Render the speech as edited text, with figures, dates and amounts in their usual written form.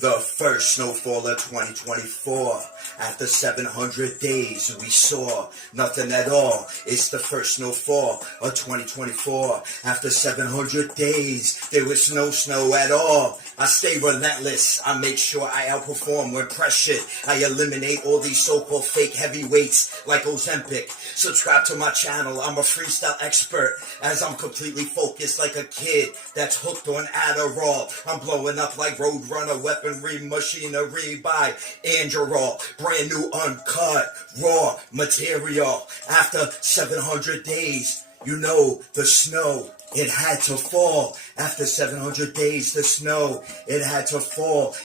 The first snowfall of 2024. After 700 days, we saw nothing at all. It's the first snowfall of 2024. After 700 days, there was no snow at all. I stay relentless. I make sure I outperform when pressured. I eliminate all these so-called fake heavyweights like Ozempic. Subscribe to my channel. I'm a freestyle expert as I'm completely focused like a kid that's hooked on Adderall. I'm blowing up like Roadrunner weaponry machinery by Anduril. Brand new uncut raw material. After 700 days, you know the snow, it had to fall. After 700 days, the snow, it had to fall.